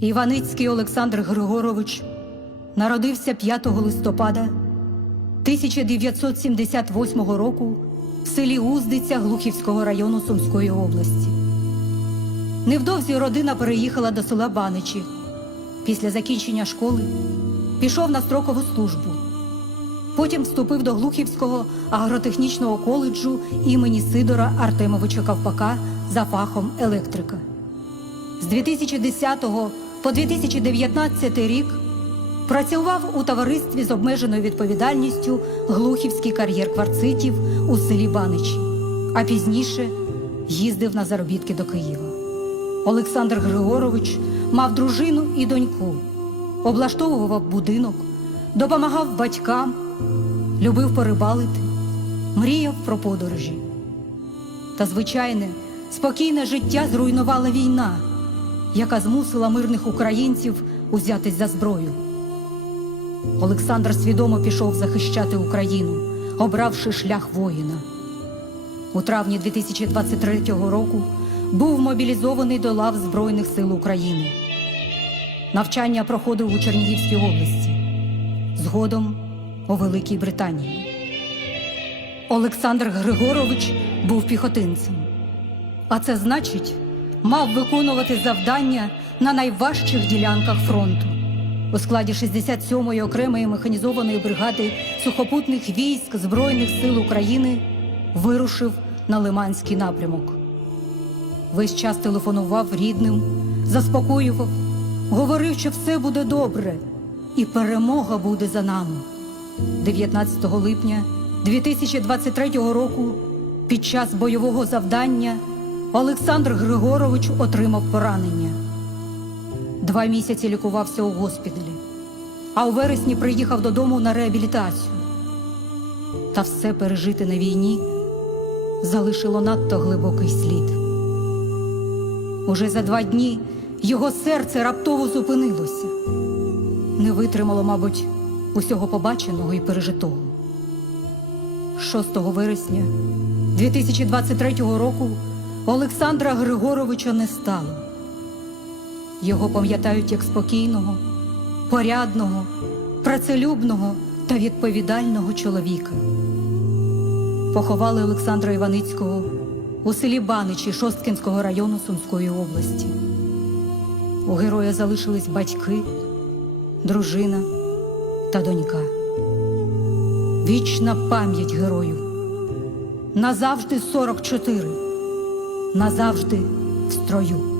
Іваницький Олександр Григорович народився 5 листопада 1978 року в селі Уздиця Глухівського району Сумської області. Невдовзі родина переїхала до села Баничі. Після закінчення школи пішов на строкову службу. Потім вступив до Глухівського агротехнічного коледжу імені Сидора Артемовича Ковпака за фахом електрика. З 2010 по 2019 рік працював у товаристві з обмеженою відповідальністю Глухівський кар'єр кварцитів у селі Баничі, а пізніше їздив на заробітки до Києва. Олександр Григорович мав дружину і доньку, облаштовував будинок, допомагав батькам, любив порибалити, мріяв про подорожі. Та звичайне, спокійне життя зруйнувала війна, яка змусила мирних українців узятись за зброю. Олександр свідомо пішов захищати Україну, обравши шлях воїна. У травні 2023 року був мобілізований до лав Збройних сил України. Навчання проходив у Чернігівській області, згодом у Великій Британії. Олександр Григорович був піхотинцем, а це значить, мав виконувати завдання на найважчих ділянках фронту. У складі 67-ї окремої механізованої бригади сухопутних військ Збройних сил України вирушив на Лиманський напрямок. Весь час телефонував рідним, заспокоював, говорив, що все буде добре, і перемога буде за нами. 19 липня 2023 року під час бойового завдання Олександр Григорович отримав поранення. Два місяці лікувався у госпіталі, а у вересні приїхав додому на реабілітацію. Та все пережити на війні залишило надто глибокий слід. Уже за два дні його серце раптово зупинилося, не витримало, мабуть, усього побаченого і пережитого. 6 вересня 2023 року Олександра Григоровича не стало. Його пам'ятають як спокійного, порядного, працелюбного та відповідального чоловіка. Поховали Олександра Іваницького у селі Баничі Шосткінського району Сумської області. У героя залишились батьки, дружина та донька. Вічна пам'ять герою. Назавжди 44. Назавжди в строю.